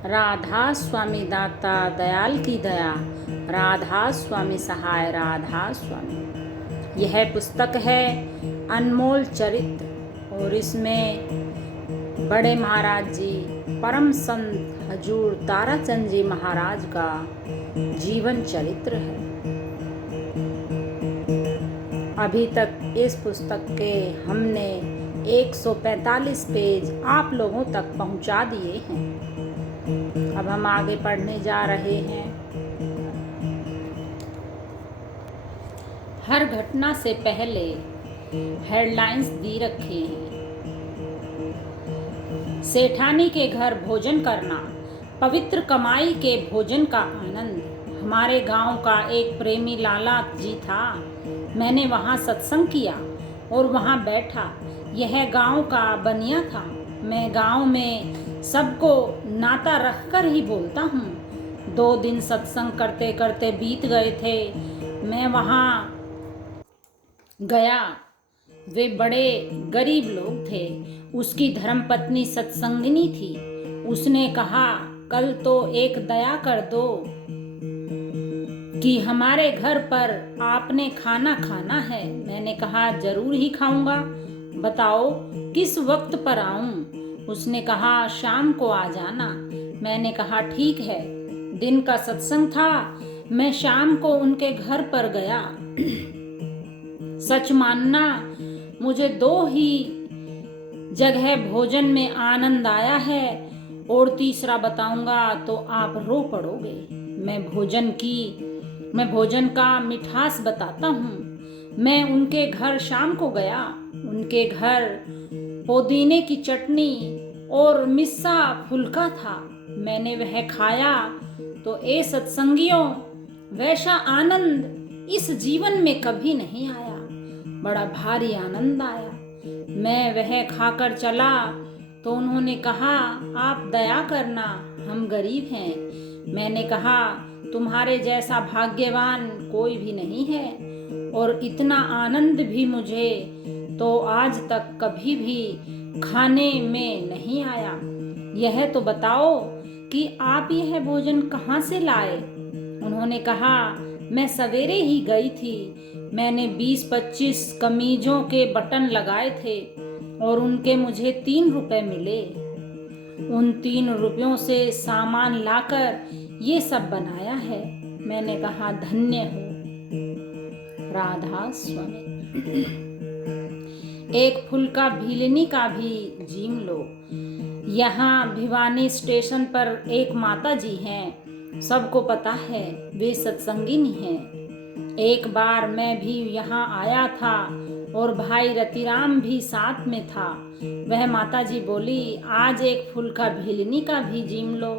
राधा स्वामी दाता दयाल की दया, राधा स्वामी सहाय, राधा स्वामी। यह पुस्तक है अनमोल चरित्र और इसमें बड़े महाराज जी परम संत हजूर ताराचंद जी महाराज का जीवन चरित्र है। अभी तक इस पुस्तक के हमने 145 पेज आप लोगों तक पहुंचा दिए हैं। अब हम आगे पढ़ने जा रहे हैं। हर घटना से पहले हेडलाइंस दी रखे हैं। सेठानी के घर भोजन करना, पवित्र कमाई के भोजन का आनंद। हमारे गांव का एक प्रेमी लाला जी था। मैंने वहां सत्संग किया और वहां बैठा। यह गांव का बनिया था। मैं गांव में सबको नाता रखकर ही बोलता हूँ। 2 दिन सत्संग करते करते बीत गए थे। मैं वहाँ गया। वे बड़े गरीब लोग थे। उसकी धर्मपत्नी सत्संगिनी थी। उसने कहा, कल तो एक दया कर दो कि हमारे घर पर आपने खाना खाना है। मैंने कहा, जरूर ही खाऊंगा, बताओ किस वक्त पर आऊं? उसने कहा, शाम को आ जाना। मैंने कहा, ठीक है। दिन का सत्संग था। मैं शाम को उनके घर पर गया। सच मानना, मुझे 2 ही जगह भोजन में आनंद आया है और तीसरा बताऊंगा तो आप रो पड़ोगे। मैं भोजन का मिठास बताता हूँ। मैं उनके घर शाम को गया। उनके घर पुदीने की चटनी और मिस्सा फुल्का था। मैंने वह खाया तो ए सत्संगियों, वैसा आनंद इस जीवन में कभी नहीं आया। बड़ा भारी आनंद आया। मैं वह खाकर चला तो उन्होंने कहा, आप दया करना, हम गरीब हैं। मैंने कहा, तुम्हारे जैसा भाग्यवान कोई भी नहीं है और इतना आनंद भी मुझे तो आज तक कभी भी खाने में नहीं आया। यह तो बताओ कि आप यह भोजन कहाँ से लाए? उन्होंने कहा, मैं सवेरे ही गई थी। मैंने 20-25 कमीजों के बटन लगाए थे और उनके मुझे 3 रुपए मिले। उन 3 रुपयों से सामान लाकर ये सब बनाया है। मैंने कहा, धन्य हो राधा स्वामी। एक फुल्का भीलनी का भी जीम लो। यहाँ भिवानी स्टेशन पर एक माता जी हैं, सबको पता है, वे सत्संगिनी हैं। एक बार मैं भी यहाँ आया था और भाई रतिराम भी साथ में था। वह माता जी बोली, आज एक फुल्का भीलनी का भी जीम लो,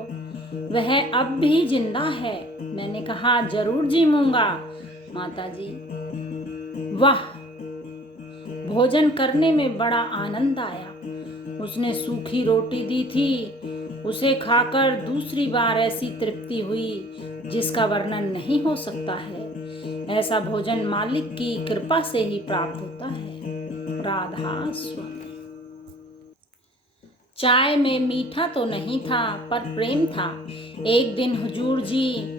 वह अब भी जिंदा है। मैंने कहा, जरूर जीमूंगा माता जी। वाह, भोजन करने में बड़ा आनंद आया। उसने सूखी रोटी दी थी। उसे खाकर दूसरी बार ऐसी तृप्ति हुई जिसका वर्णन नहीं हो सकता है। ऐसा भोजन मालिक की कृपा से ही प्राप्त होता है। राधा स्वामी। चाय में मीठा तो नहीं था पर प्रेम था। एक दिन हुजूर जी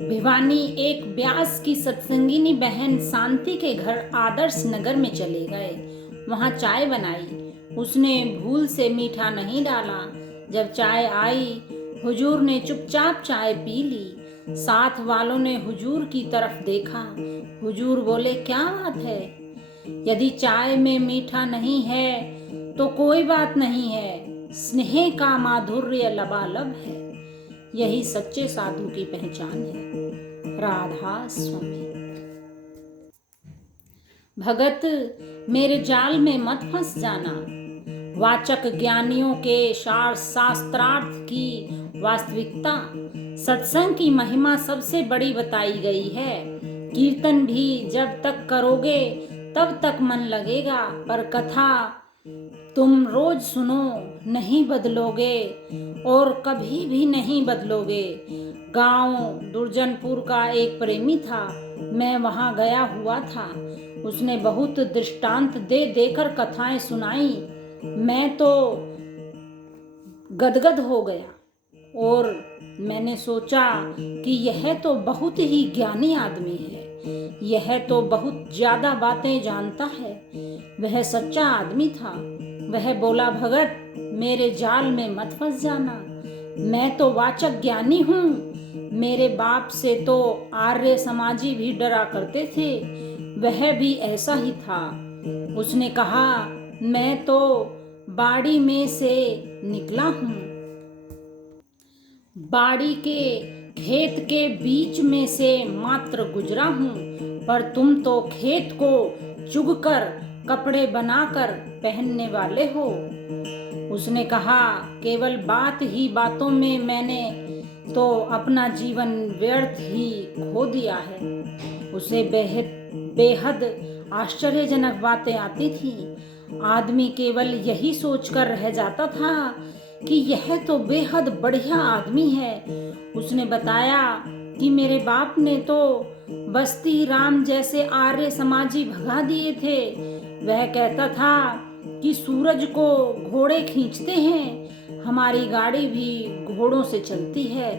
भिवानी एक ब्यास की सत्संगिनी बहन शांति के घर आदर्श नगर में चले गए। वहां चाय बनाई। उसने भूल से मीठा नहीं डाला। जब चाय आई, हुजूर ने चुपचाप चाय पी ली। साथ वालों ने हुजूर की तरफ देखा। हुजूर बोले, क्या बात है? यदि चाय में मीठा नहीं है तो कोई बात नहीं है, स्नेह का माधुर्य लबालब है। यही सच्चे साधु की पहचान है। राधा स्वामी। भगत, मेरे जाल में मत फंस जाना। वाचक ज्ञानियों के शास्त्रार्थ की वास्तविकता, सत्संग की महिमा सबसे बड़ी बताई गई है। कीर्तन भी जब तक करोगे तब तक मन लगेगा, पर कथा तुम रोज सुनो, नहीं बदलोगे और कभी भी नहीं बदलोगे। गांव दुर्जनपुर का एक प्रेमी था। मैं वहां गया हुआ था। उसने बहुत दृष्टांत दे देकर कथाएं सुनाई। मैं तो गदगद हो गया। और मैंने सोचा कि यह तो बहुत ही ज्ञानी आदमी है, यह तो बहुत ज्यादा बातें जानता है। वह सच्चा आदमी था। वह बोला, भगत, मेरे जाल में मत फंस जाना। मैं तो वाचक ज्ञानी हूँ। मेरे बाप से तो आर्य समाजी भी डरा करते थे। वह भी ऐसा ही था। उसने कहा, मैं तो बाड़ी में से निकला हूँ, बाड़ी के खेत के बीच में से मात्र गुजरा हूँ, पर तुम तो खेत को चुगकर कपड़े बनाकर पहनने वाले हो। उसने कहा, केवल बात ही बातों में मैंने तो अपना जीवन व्यर्थ ही खो दिया है। उसे बेहद आश्चर्यजनक बातें आती थी। आदमी केवल यही सोचकर रह जाता था कि यह तो बेहद बढ़िया आदमी है। उसने बताया कि मेरे बाप ने तो बस्ती राम जैसे आर्य समाजी भगा दिए थे। वह कहता था कि सूरज को घोड़े खींचते हैं, हमारी गाड़ी भी घोड़ों से चलती है।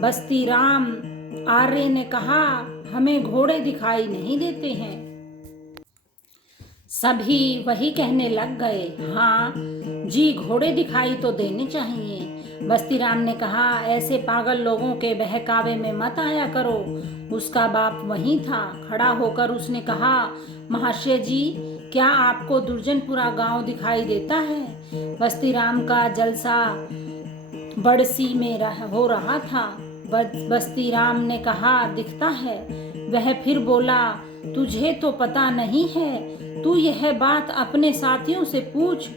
बस्ती राम आर्य ने कहा, हमें घोड़े दिखाई नहीं देते हैं। सभी वही कहने लग गए, हाँ जी, घोड़े दिखाई तो देने चाहिए। बस्तीराम ने कहा, ऐसे पागल लोगों के बहकावे में मत आया करो। उसका बाप वहीं था। खड़ा होकर उसने कहा, महाशय जी, क्या आपको दुर्जनपुरा गांव दिखाई देता है? बस्तीराम का जलसा बड़सी में हो रहा था। बस्तीराम ने कहा, दिखता है। वह फिर बोला, तुझे तो पता नहीं है, तू यह बात अपने साथियों से पूछ।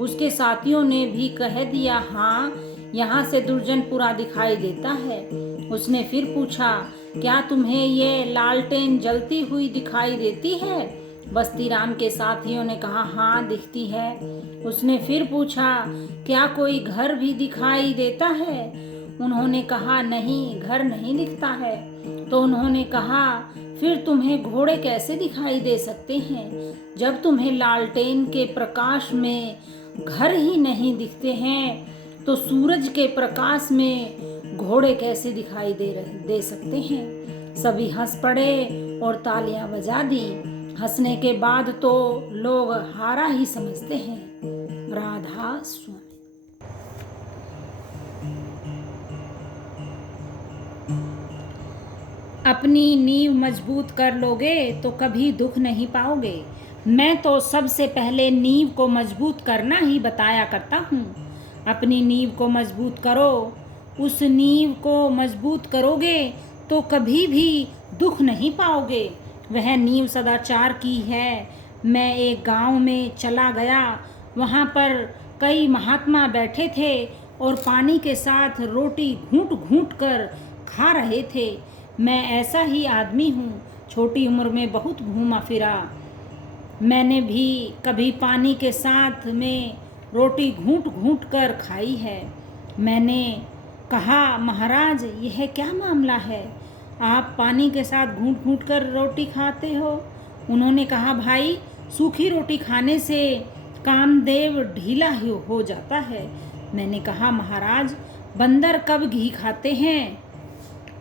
उसके साथियों ने भी कह दिया, हाँ, यहाँ से दुर्जनपुरा दिखाई देता है। उसने फिर पूछा, क्या तुम्हें ये लालटेन जलती हुई दिखाई देती है? बस्तीराम के साथियों ने कहा, हाँ, दिखती है। उसने फिर पूछा, क्या कोई घर भी दिखाई देता है? उन्होंने कहा, नहीं, घर नहीं दिखता है। तो उन्होंने कहा, फिर तुम्हें घोड़े कैसे दिखाई दे सकते हैं? जब तुम्हें लालटेन के प्रकाश में घर ही नहीं दिखते हैं, तो सूरज के प्रकाश में घोड़े कैसे दिखाई दे सकते हैं? सभी हंस पड़े और तालियां बजा दी। हंसने के बाद तो लोग हारा ही समझते हैं। राधा स्वामी। अपनी नींव मजबूत कर लोगे तो कभी दुख नहीं पाओगे। मैं तो सबसे पहले नींव को मजबूत करना ही बताया करता हूँ। अपनी नींव को मजबूत करो। उस नींव को मजबूत करोगे तो कभी भी दुख नहीं पाओगे। वह नींव सदाचार की है। मैं एक गांव में चला गया। वहाँ पर कई महात्मा बैठे थे और पानी के साथ रोटी घूंट घूंट कर खा रहे थे। मैं ऐसा ही आदमी हूँ। छोटी उम्र में बहुत घूमा फिरा। मैंने भी कभी पानी के साथ में रोटी घूंट घूंट कर खाई है। मैंने कहा, महाराज, यह क्या मामला है? आप पानी के साथ घूंट घूंट कर रोटी खाते हो? उन्होंने कहा, भाई, सूखी रोटी खाने से कामदेव ढीला ही हो जाता है। मैंने कहा, महाराज, बंदर कब घी खाते हैं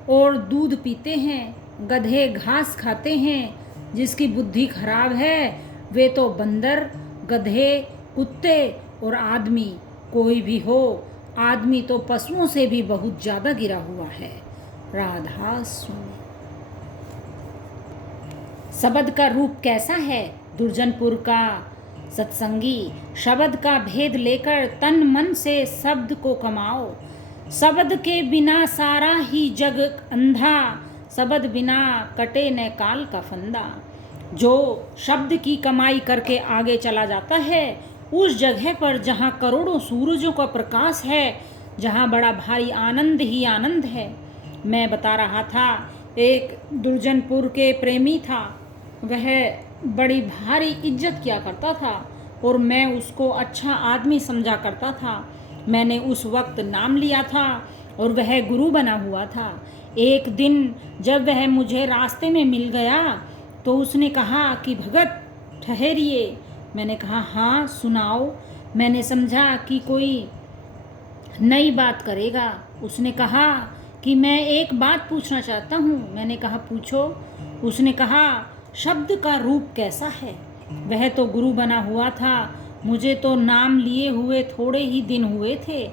और दूध पीते हैं? गधे घास खाते हैं। जिसकी बुद्धि खराब है वे तो बंदर, गधे, कुत्ते और आदमी कोई भी हो, आदमी तो पशुओं से भी बहुत ज्यादा गिरा हुआ है। राधा स्वामी। शब्द का रूप कैसा है? दुर्जनपुर का सत्संगी शब्द का भेद लेकर तन मन से शब्द को कमाओ। शब्द के बिना सारा ही जग अंधा, शब्द बिना कटे न काल का फंदा। जो शब्द की कमाई करके आगे चला जाता है, उस जगह पर जहाँ करोड़ों सूरजों का प्रकाश है, जहाँ बड़ा भारी आनंद ही आनंद है। मैं बता रहा था, एक दुर्जनपुर के प्रेमी था। वह बड़ी भारी इज्जत किया करता था और मैं उसको अच्छा आदमी समझा करता था। मैंने उस वक्त नाम लिया था और वह गुरु बना हुआ था। एक दिन जब वह मुझे रास्ते में मिल गया तो उसने कहा कि भगत, ठहरिए। मैंने कहा, हाँ, सुनाओ। मैंने समझा कि कोई नई बात करेगा। उसने कहा कि मैं एक बात पूछना चाहता हूँ। मैंने कहा पूछो। उसने कहा शब्द का रूप कैसा है? वह तो गुरु बना हुआ था, मुझे तो नाम लिए हुए थोड़े ही दिन हुए थे।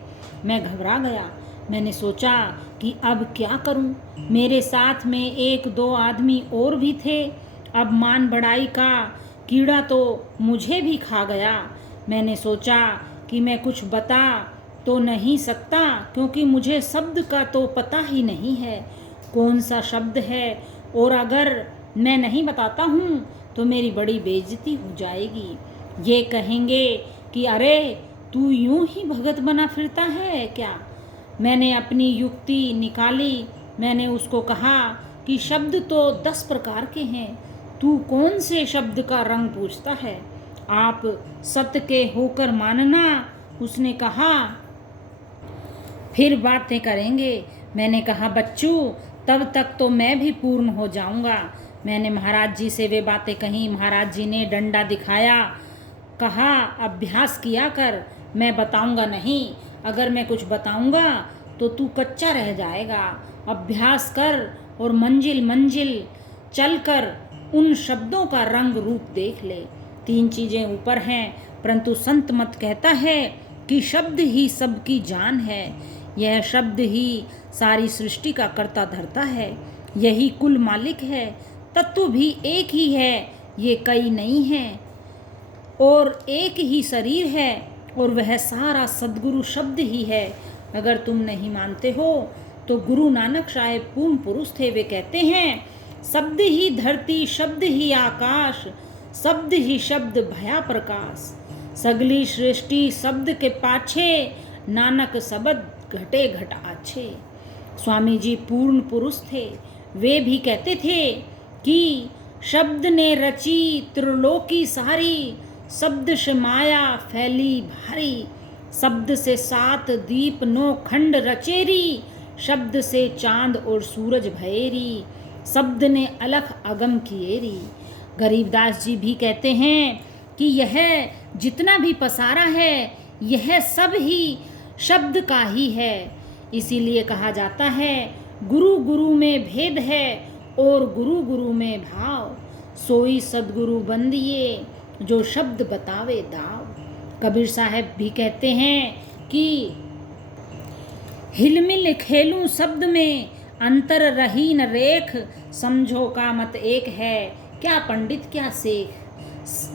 मैं घबरा गया। मैंने सोचा कि अब क्या करूं? मेरे साथ में एक दो आदमी और भी थे। अब मान बढ़ाई का कीड़ा तो मुझे भी खा गया। मैंने सोचा कि मैं कुछ बता तो नहीं सकता, क्योंकि मुझे शब्द का तो पता ही नहीं है कौन सा शब्द है, और अगर मैं नहीं बताता हूँ तो मेरी बड़ी बेइज्जती हो जाएगी। ये कहेंगे कि अरे तू यूं ही भगत बना फिरता है क्या? मैंने अपनी युक्ति निकाली। मैंने उसको कहा कि शब्द तो 10 प्रकार के हैं, तू कौन से शब्द का रंग पूछता है? आप सत्य के होकर मानना। उसने कहा फिर बातें करेंगे। मैंने कहा बच्चू, तब तक तो मैं भी पूर्ण हो जाऊंगा। मैंने महाराज जी से वे बातें कहीं। महाराज जी ने डंडा दिखाया, कहा अभ्यास किया कर, मैं बताऊंगा नहीं। अगर मैं कुछ बताऊंगा तो तू कच्चा रह जाएगा। अभ्यास कर और मंजिल मंजिल चलकर उन शब्दों का रंग रूप देख ले। 3 चीजें ऊपर हैं, परंतु संत मत कहता है कि शब्द ही सबकी जान है। यह शब्द ही सारी सृष्टि का कर्ता धर्ता है। यही कुल मालिक है। तत्व भी एक ही है, ये कई नहीं हैं, और एक ही शरीर है, और वह सारा सद्गुरु शब्द ही है। अगर तुम नहीं मानते हो तो गुरु नानक साहेब पूर्ण पुरुष थे। वे कहते हैं शब्द ही धरती, शब्द ही आकाश, शब्द ही शब्द भया प्रकाश। सगली सृष्टि शब्द के पाछे, नानक शब्द घटे घट आछे। स्वामी जी पूर्ण पुरुष थे। वे भी कहते थे कि शब्द ने रची त्रिलोकी सारी, शब्द से माया फैली भारी। शब्द से 7 दीप 9 खंड रचेरी, शब्द से चांद और सूरज भयेरी। शब्द ने अलख अगम किएरी। गरीबदास जी भी कहते हैं कि यह जितना भी पसारा है, यह सब ही शब्द का ही है। इसीलिए कहा जाता है गुरु गुरु में भेद है, और गुरु गुरु में भाव। सोई सदगुरु बंदिए, जो शब्द बतावे दाव। कबीर साहब भी कहते हैं कि हिलमिल खेलूं शब्द में, अंतर रही न रेख। समझो का मत एक है, क्या पंडित क्या शेख।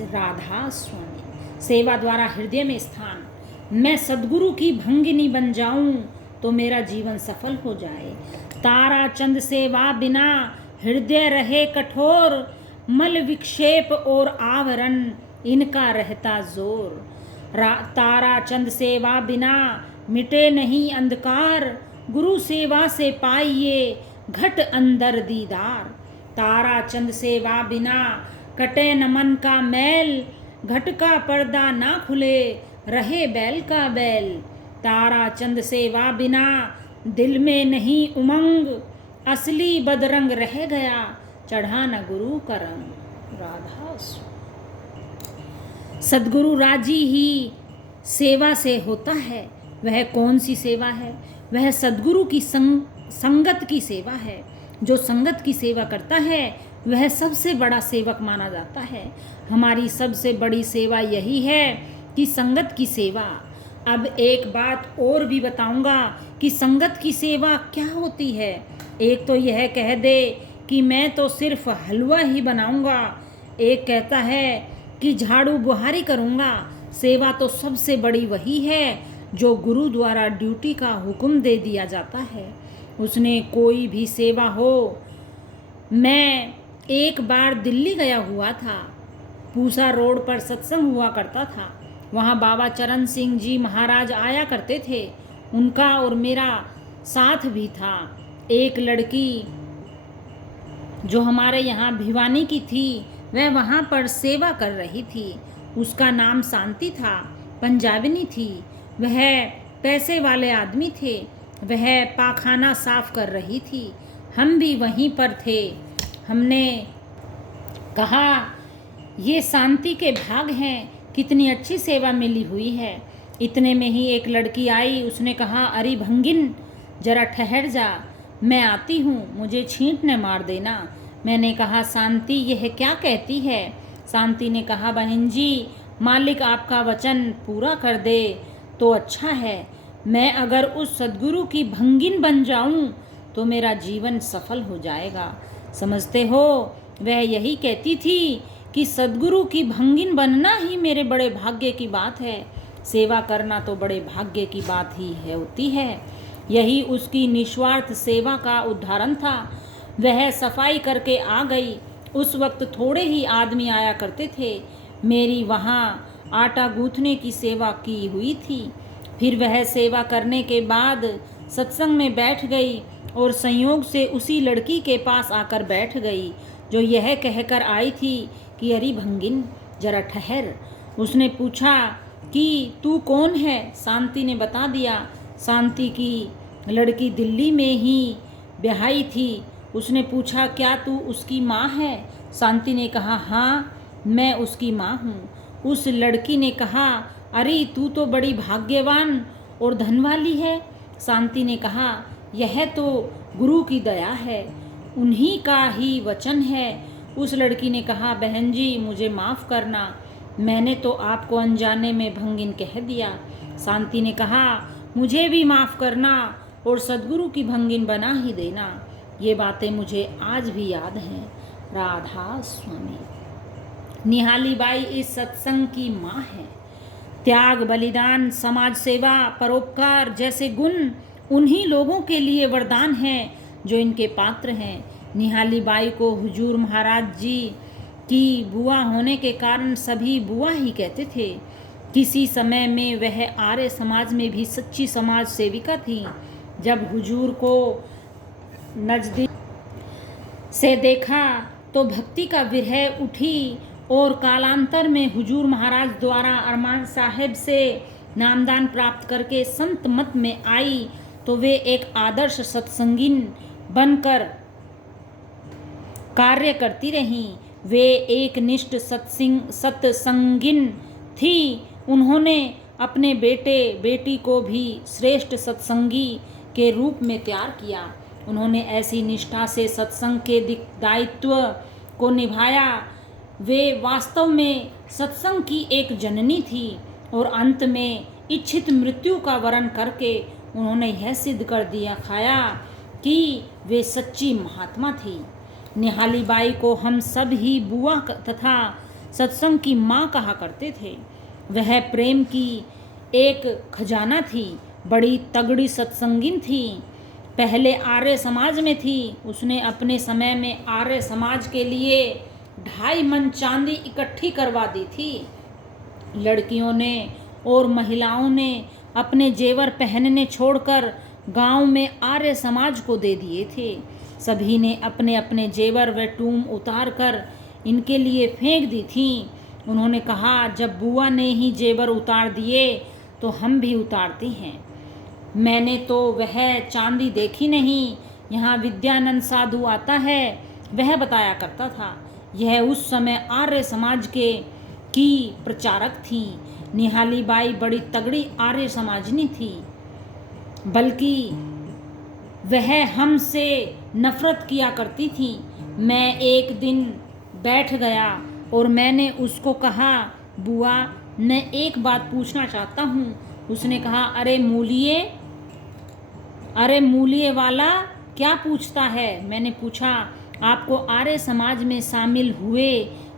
राधा स्वामी। सेवा द्वारा हृदय में स्थान। मैं सदगुरु की भंगिनी बन जाऊं तो मेरा जीवन सफल हो जाए। तारा चंद सेवा बिना हृदय रहे कठोर, मल विक्षेप और आवरण इनका रहता जोर। तारा चंद सेवा बिना मिटे नहीं अंधकार, गुरु सेवा से पाइए घट अंदर दीदार। तारा चंद सेवा बिना कटे न मन का मैल, घट का पर्दा ना खुले रहे बैल का बैल। तारा चंद सेवा बिना दिल में नहीं उमंग, असली बदरंग रह गया चढ़ा न गुरु का रंग। राधा। सदगुरु राजी ही सेवा से होता है। वह कौन सी सेवा है? वह सदगुरु की संगत की सेवा है। जो संगत की सेवा करता है वह सबसे बड़ा सेवक माना जाता है। हमारी सबसे बड़ी सेवा यही है कि संगत की सेवा। अब एक बात और भी बताऊंगा कि संगत की सेवा क्या होती है। एक तो यह कह दे कि मैं तो सिर्फ हलवा ही बनाऊंगा। एक कहता है कि झाड़ू बुहारी करूंगा। सेवा तो सबसे बड़ी वही है जो गुरु द्वारा ड्यूटी का हुक्म दे दिया जाता है। उसने कोई भी सेवा हो। मैं एक बार दिल्ली गया हुआ था। पूसा रोड पर सत्संग हुआ करता था। वहाँ बाबा चरण सिंह जी महाराज आया करते थे। उनका और मेरा साथ भी था। एक लड़की जो हमारे यहाँ भिवानी की थी, वह वहाँ पर सेवा कर रही थी। उसका नाम शांति था, पंजाबिनी थी। वह पैसे वाले आदमी थे। वह पाखाना साफ कर रही थी। हम भी वहीं पर थे। हमने कहा ये शांति के भाग हैं, कितनी अच्छी सेवा मिली हुई है। इतने में ही एक लड़की आई। उसने कहा, अरे भंगिन, जरा ठहर जा, मैं आती हूँ, मुझे छींट न मार देना। मैंने कहा, शांति, यह क्या कहती है? शांति ने कहा, बहन जी, मालिक आपका वचन पूरा कर दे तो अच्छा है। मैं अगर उस सद्गुरु की भंगिन बन जाऊं तो मेरा जीवन सफल हो जाएगा। समझते हो, वह यही कहती थी कि सद्गुरु की भंगिन बनना ही मेरे बड़े भाग्य की बात है। सेवा करना तो बड़े भाग्य की बात ही है होती है। यही उसकी निस्वार्थ सेवा का उदाहरण था। वह सफाई करके आ गई। उस वक्त थोड़े ही आदमी आया करते थे। मेरी वहाँ आटा गूंथने की सेवा की हुई थी। फिर वह सेवा करने के बाद सत्संग में बैठ गई और संयोग से उसी लड़की के पास आकर बैठ गई जो यह कहकर आई थी कि अरे भंगिन, जरा ठहर। उसने पूछा कि तू कौन है? शांति ने बता दिया। शांति की लड़की दिल्ली में ही ब्याही थी। उसने पूछा, क्या तू उसकी माँ है? शांति ने कहा, हाँ, मैं उसकी माँ हूँ। उस लड़की ने कहा, अरे तू तो बड़ी भाग्यवान और धन वाली है। शांति ने कहा, यह तो गुरु की दया है, उन्हीं का ही वचन है। उस लड़की ने कहा, बहन जी, मुझे माफ़ करना, मैंने तो आपको अनजाने में भंगिन कह दिया। शांति ने कहा, मुझे भी माफ़ करना और सद्गुरु की भंगिन बना ही देना। ये बातें मुझे आज भी याद हैं। राधा स्वामी। निहाली बाई इस सत्संग की माँ है। त्याग, बलिदान, समाज सेवा, परोपकार जैसे गुण उन्हीं लोगों के लिए वरदान हैं जो इनके पात्र हैं। निहाली बाई को हुजूर महाराज जी की बुआ होने के कारण सभी बुआ ही कहते थे। किसी समय में वह आर्य समाज में भी सच्ची समाज सेविका थी। जब हुजूर को नजदीक से देखा तो भक्ति का विरह उठी और कालांतर में हुजूर महाराज द्वारा अरमान साहेब से नामदान प्राप्त करके संत मत में आई तो वे एक आदर्श सत्संगिन बनकर कार्य करती रहीं। वे एक निष्ठ सत्संगिन थी। उन्होंने अपने बेटे बेटी को भी श्रेष्ठ सत्संगी के रूप में तैयार किया। उन्होंने ऐसी निष्ठा से सत्संग के दायित्व को निभाया। वे वास्तव में सत्संग की एक जननी थी और अंत में इच्छित मृत्यु का वरण करके उन्होंने यह सिद्ध कर दिया खाया कि वे सच्ची महात्मा थी। निहाली बाई को हम सब ही बुआ तथा सत्संग की माँ कहा करते थे। वह प्रेम की एक खजाना थी, बड़ी तगड़ी सत्संगिन थी। पहले आर्य समाज में थी। उसने अपने समय में आर्य समाज के लिए 2.5 मन चांदी इकट्ठी करवा दी थी। लड़कियों ने और महिलाओं ने अपने जेवर पहनने छोड़कर गांव में आर्य समाज को दे दिए थे। सभी ने अपने अपने जेवर व टूम उतार कर इनके लिए फेंक दी थी। उन्होंने कहा, जब बुआ ने ही जेवर उतार दिए तो हम भी उतारते हैं। मैंने तो वह चांदी देखी नहीं। यहाँ विद्यानंद साधु आता है, वह बताया करता था। यह उस समय आर्य समाज की प्रचारक थी। निहाली बाई बड़ी तगड़ी आर्य समाजनी थी, बल्कि वह हमसे नफरत किया करती थी। मैं एक दिन बैठ गया और मैंने उसको कहा, बुआ, मैं एक बात पूछना चाहता हूँ। उसने कहा, अरे मूलिये वाला, क्या पूछता है? मैंने पूछा, आपको आर्य समाज में शामिल हुए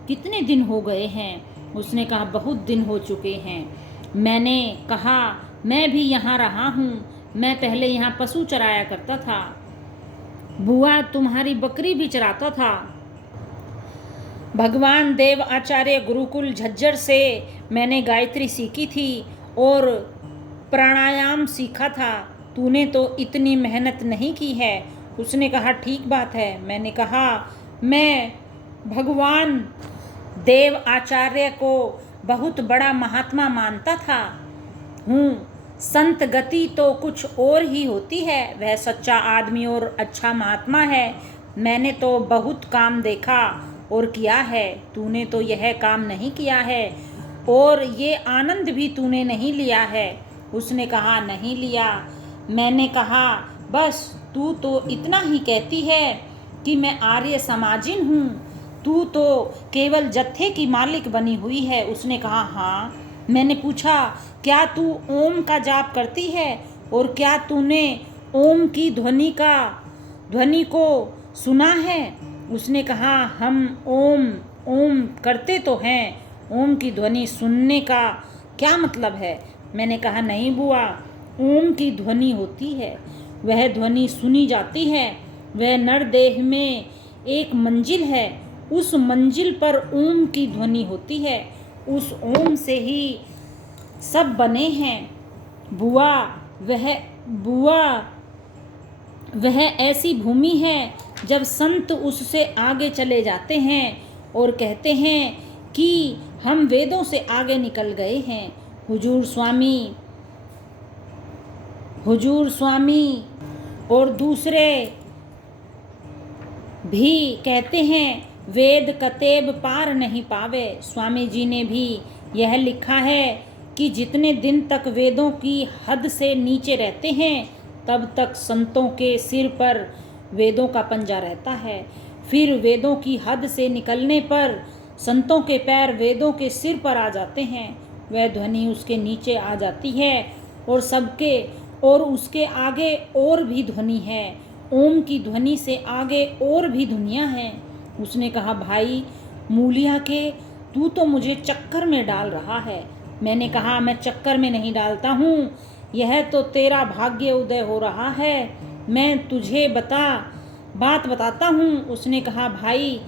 कितने दिन हो गए हैं? उसने कहा, बहुत दिन हो चुके हैं। मैंने कहा, मैं भी यहाँ रहा हूँ, मैं पहले यहाँ पशु चराया करता था। बुआ, तुम्हारी बकरी भी चराता था। भगवान देव आचार्य गुरुकुल झज्जर से मैंने गायत्री सीखी थी और प्राणायाम सीखा था। तूने तो इतनी मेहनत नहीं की है। उसने कहा, ठीक बात है। मैंने कहा, मैं भगवान देव आचार्य को बहुत बड़ा महात्मा मानता था हूँ। संत गति तो कुछ और ही होती है। वह सच्चा आदमी और अच्छा महात्मा है। मैंने तो बहुत काम देखा और किया है, तूने तो यह काम नहीं किया है। और ये आनंद भी तूने नहीं लिया है। उसने कहा, नहीं लिया। मैंने कहा, बस तू तो इतना ही कहती है कि मैं आर्य समाजिन हूँ, तू तो केवल जत्थे की मालिक बनी हुई है। उसने कहा, हाँ। मैंने पूछा, क्या तू ओम का जाप करती है और क्या तूने ओम की ध्वनि को सुना है? उसने कहा, हम ओम ओम करते तो हैं, ओम की ध्वनि सुनने का क्या मतलब है? मैंने कहा, नहीं बुआ, ओम की ध्वनि होती है, वह ध्वनि सुनी जाती है। वह नरदेह में एक मंजिल है, उस मंजिल पर ओम की ध्वनि होती है, उस ओम से ही सब बने हैं। बुआ वह ऐसी भूमि है जब संत उससे आगे चले जाते हैं और कहते हैं कि हम वेदों से आगे निकल गए हैं। हुजूर स्वामी और दूसरे भी कहते हैं, वेद कतेब पार नहीं पावे। स्वामी जी ने भी यह लिखा है कि जितने दिन तक वेदों की हद से नीचे रहते हैं तब तक संतों के सिर पर वेदों का पंजा रहता है। फिर वेदों की हद से निकलने पर संतों के पैर वेदों के सिर पर आ जाते हैं, वह ध्वनि उसके नीचे आ जाती है और उसके आगे और भी ध्वनि है। ओम की ध्वनि से आगे और भी दुनिया है। उसने कहा, भाई मूलिया के, तू तो मुझे चक्कर में डाल रहा है। मैंने कहा, मैं चक्कर में नहीं डालता हूँ, यह तो तेरा भाग्य उदय हो रहा है, मैं तुझे बात बताता हूँ। उसने कहा, भाई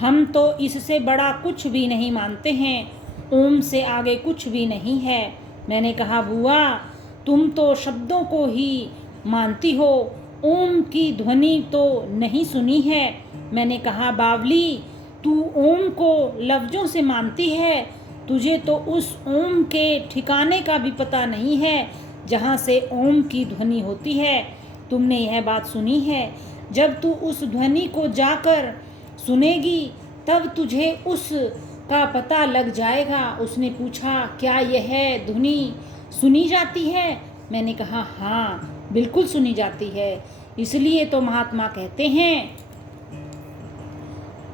हम तो इससे बड़ा कुछ भी नहीं मानते हैं, ओम से आगे कुछ भी नहीं है। मैंने कहा, बुआ तुम तो शब्दों को ही मानती हो, ओम की ध्वनि तो नहीं सुनी है। मैंने कहा, बावली तू ओम को लफ्जों से मानती है, तुझे तो उस ओम के ठिकाने का भी पता नहीं है जहाँ से ओम की ध्वनि होती है। तुमने यह बात सुनी है, जब तू उस ध्वनि को जाकर सुनेगी तब तुझे उस का पता लग जाएगा। उसने पूछा, क्या यह ध्वनि सुनी जाती है? मैंने कहा, हाँ बिल्कुल सुनी जाती है, इसलिए तो महात्मा कहते हैं,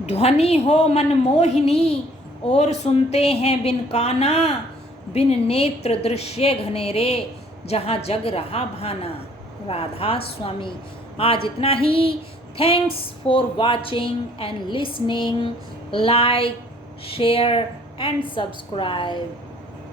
ध्वनि हो मन मोहिनी और सुनते हैं बिन काना, बिन नेत्र दृश्य घनेरे, जहाँ जग रहा भाना। राधा स्वामी। आज इतना ही। Thanks for watching and listening. Like, share and subscribe.